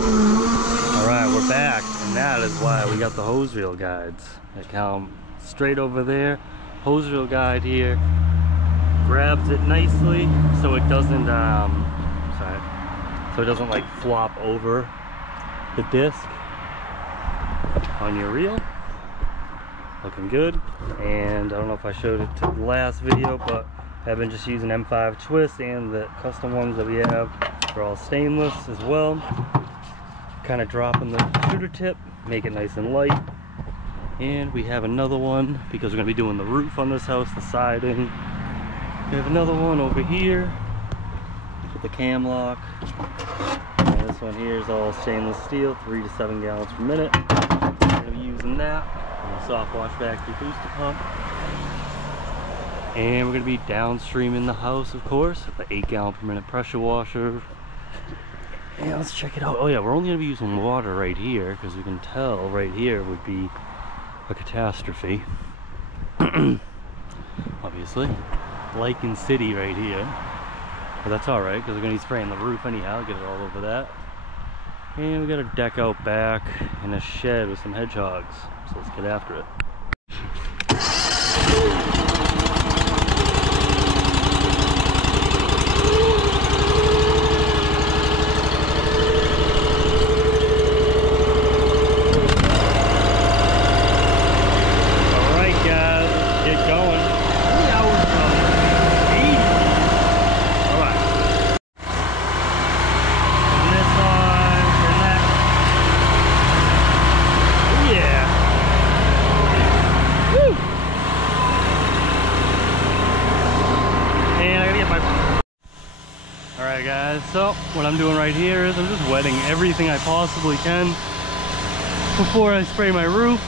Alright, we're back, and that is why we got the hose reel guides. They come straight over there. Hose reel guide here grabs it nicely so it doesn't like flop over the disc on your reel. Looking good. And I don't know if I showed it to the last video, but I've been just using M5 twist, and the custom ones that we have are all stainless as well. Kind of dropping the shooter tip, make it nice and light. And we have another one because we're going to be doing the roof on this house, the siding. We have another one over here with the cam lock. And this one here is all stainless steel, 3 to 7 gallons per minute. We're going to be using that on the soft wash factory booster pump. And we're going to be downstream in the house, of course, with the 8 gallon per minute pressure washer. Yeah, let's check it out. Oh yeah, we're only going to be using water right here because we can tell right here would be a catastrophe. Obviously. Lichen City right here. But that's alright because we're going to be spraying the roof anyhow, get it all over that. And we got a deck out back and a shed with some hedgehogs. So let's get after it. Alright guys, so what I'm doing right here is I'm just wetting everything I possibly can before I spray my roof.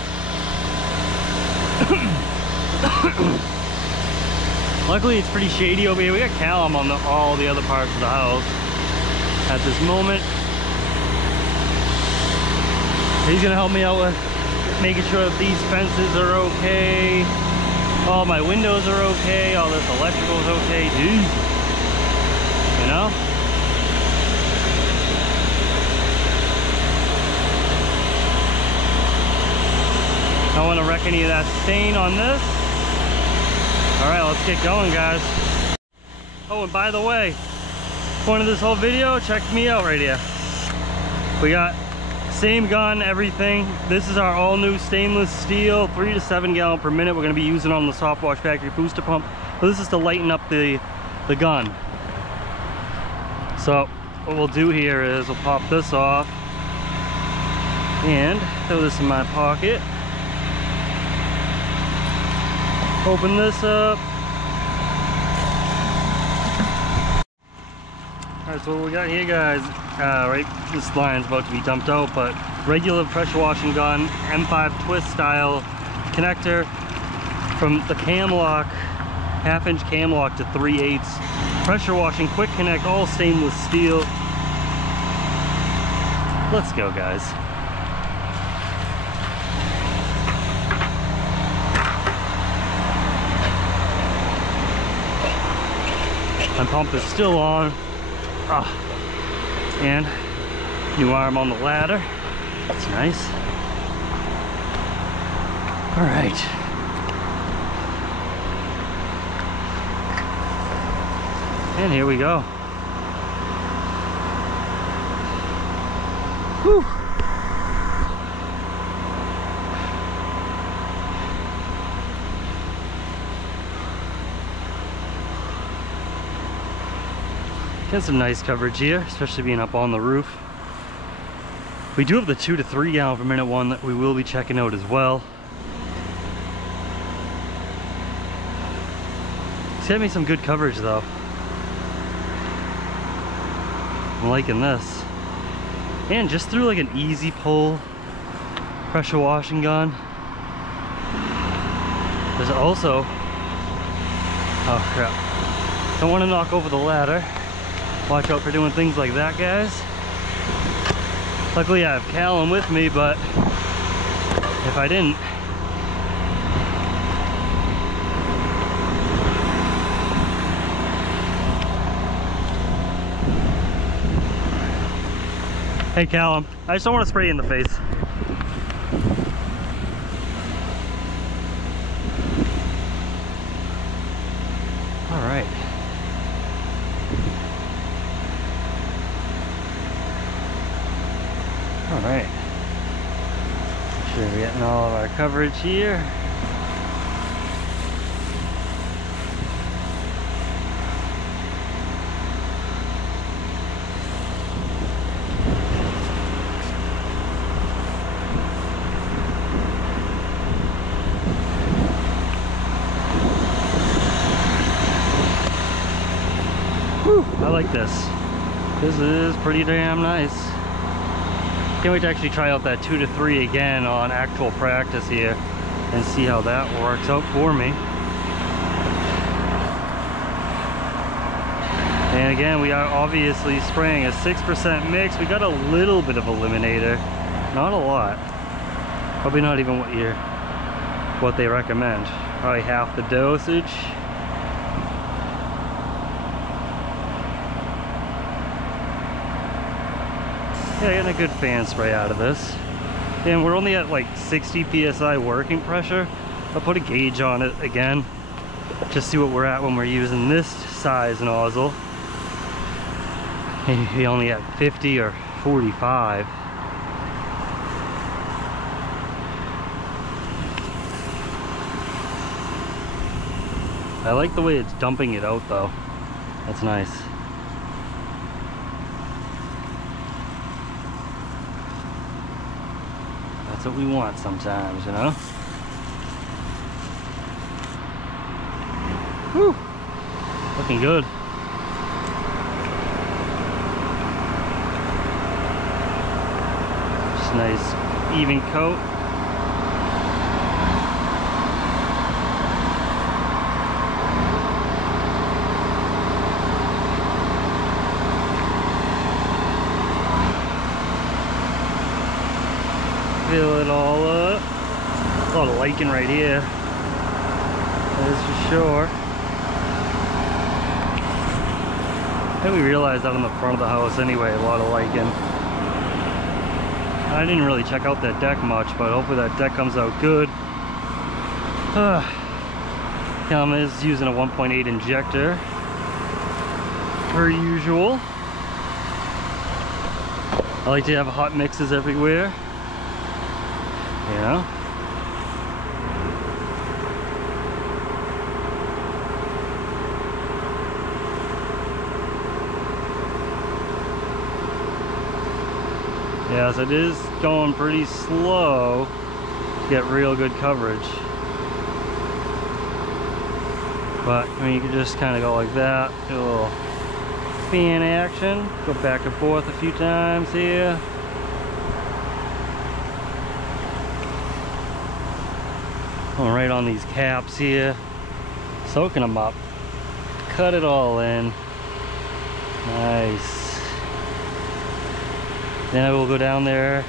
Luckily it's pretty shady over here. We got Callum on all the other parts of the house at this moment. He's gonna help me out with making sure that these fences are okay, all my windows are okay, all this electrical is okay, dude. You know? I don't want to wreck any of that stain on this. Alright, let's get going, guys. Oh, and by the way, point of this whole video, check me out right here. We got same gun, everything. This is our all new stainless steel, 3 to 7 gallon per minute. We're going to be using on the soft wash factory booster pump. But this is to lighten up the gun. So what we'll do here is we'll pop this off and throw this in my pocket. Open this up. Alright, so what we got here, guys, right, this line's about to be dumped out, but regular pressure washing gun, M5 twist style connector from the cam lock, 1/2 inch cam lock to 3/8. Pressure washing, quick connect, all stainless steel. Let's go, guys. My pump is still on. And new arm on the ladder. That's nice. All right. And here we go. Whew. Get some nice coverage here, especially being up on the roof. We do have the 2 to 3 gallon per minute one that we will be checking out as well. It's giving me some good coverage though. I'm liking this. And just through like an easy pull pressure washing gun. There's also, oh crap, don't want to knock over the ladder. Watch out for doing things like that, guys. Luckily I have Callum with me, but if I didn't, Hey Callum, I just don't want to spray you in the face. All right. All right. Make sure we're getting all of our coverage here. Whew, I like this. This is pretty damn nice. Can't wait to actually try out that 2 to 3 again on actual practice here and see how that works out for me. And again, we are obviously spraying a 6% mix. We got a little bit of eliminator, not a lot. Probably not even what they recommend. Probably half the dosage. Yeah, getting a good fan spray out of this. And we're only at like 60 PSI working pressure. I'll put a gauge on it again. Just see what we're at when we're using this size nozzle. Maybe only at 50 or 45. I like the way it's dumping it out though. That's nice. That's what we want sometimes, you know? Whew! Looking good. Just a nice even coat. Fill it all up. A lot of lichen right here. That is for sure. I think we realized that on the front of the house anyway, a lot of lichen. I didn't really check out that deck much, but hopefully that deck comes out good. Callum is using a 1.8 injector, per usual. I like to have hot mixes everywhere. You know? Yeah, so it is going pretty slow to get real good coverage. But I mean, you can just kind of go like that, do a little fan action, go back and forth a few times here. Going right on these caps here, soaking them up, cut it all in. Nice. Then I will go down there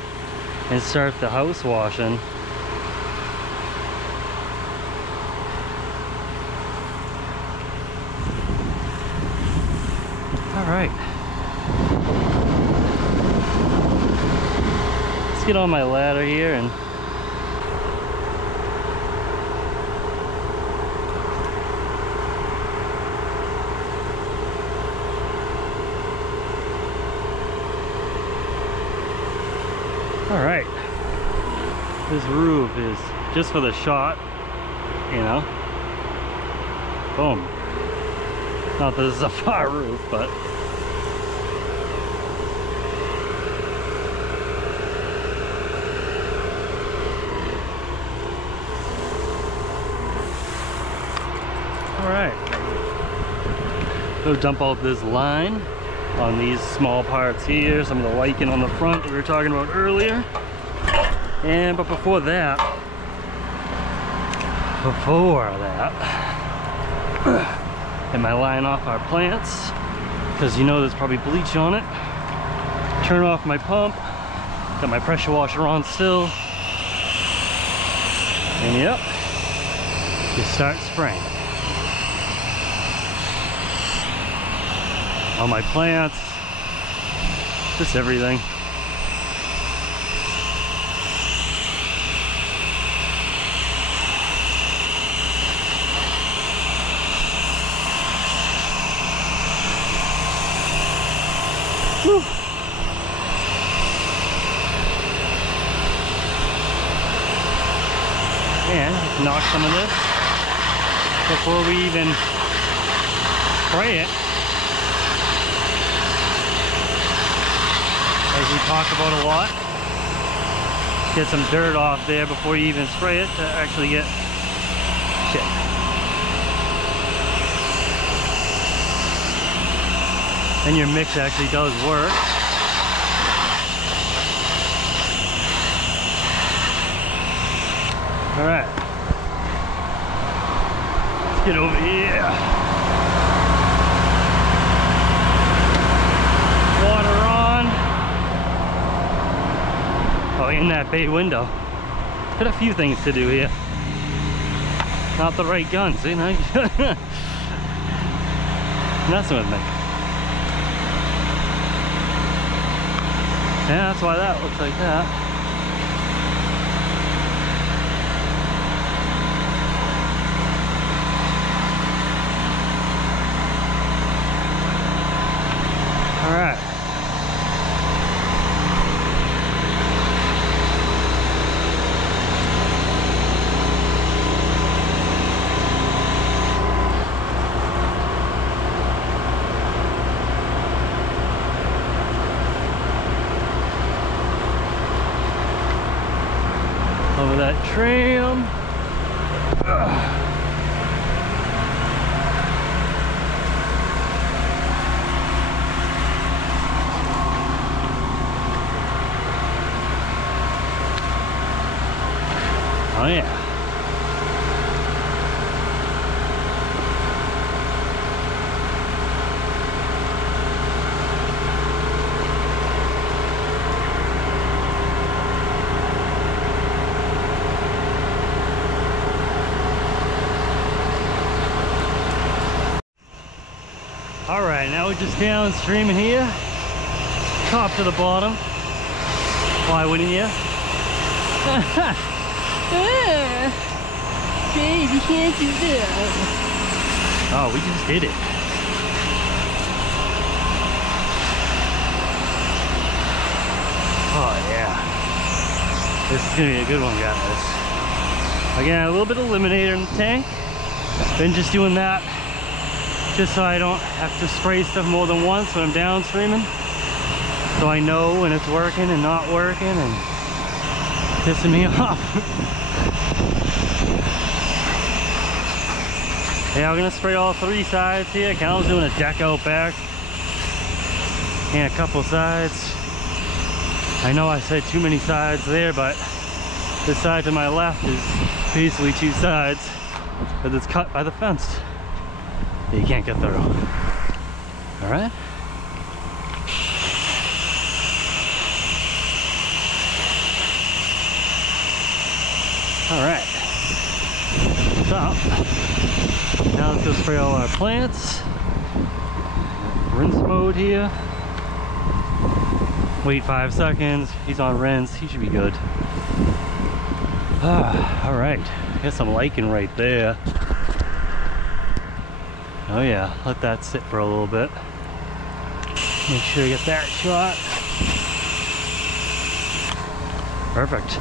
and start the house washing. All right. Let's get on my ladder here and all right, this roof is just for the shot, you know. Boom. Not that this is a far roof, but all right. So dump out this line on these small parts here, some of the lichen on the front that we were talking about earlier. But before that, and I line off our plants, because you know there's probably bleach on it. Turn off my pump, got my pressure washer on still, and yep, just start spraying on my plants, just everything. knock some of this before we even spray it. As we talk about a lot, get some dirt off there before you even spray it to actually get shit. And your mix actually does work. All right, let's get over here. Water on. Oh, in that bay window. Got a few things to do here. Not the right guns, you know. Messing with me. Yeah, that's why that looks like that. All right. Over that tram. Oh yeah. All right, now we're just downstream in here, top to the bottom. Why wouldn't you? Babe, you can't do that. Oh, we just did it. Oh yeah. This is gonna be a good one, guys. Again, a little bit of eliminator in the tank. Been just doing that just so I don't have to spray stuff more than once when I'm downstreaming. So I know when it's working and not working and pissing me off. Yeah, I'm gonna spray all three sides here. I was doing a deck out back and a couple sides. I know I said too many sides there, but this side to my left is basically two sides because it's cut by the fence. You can't get through. All right. All right. So now let's go spray all our plants. Rinse mode here. Wait 5 seconds. He's on rinse. He should be good. All right. Got some lichen right there. Oh yeah, let that sit for a little bit. Make sure you get that shot. Perfect.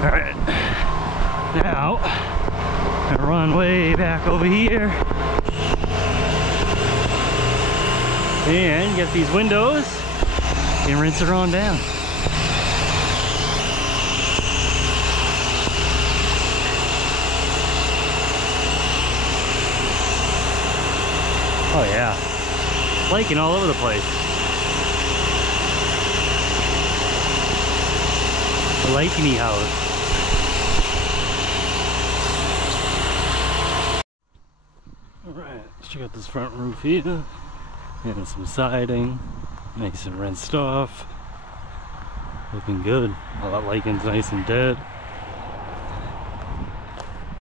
All right. Now, I'm gonna run way back over here and get these windows and rinse it on down. Oh yeah, lichen all over the place. The lichen-y house. Alright, let's check out this front roof here. And some siding. Nice and rinsed off. Looking good. All that lichen's nice and dead.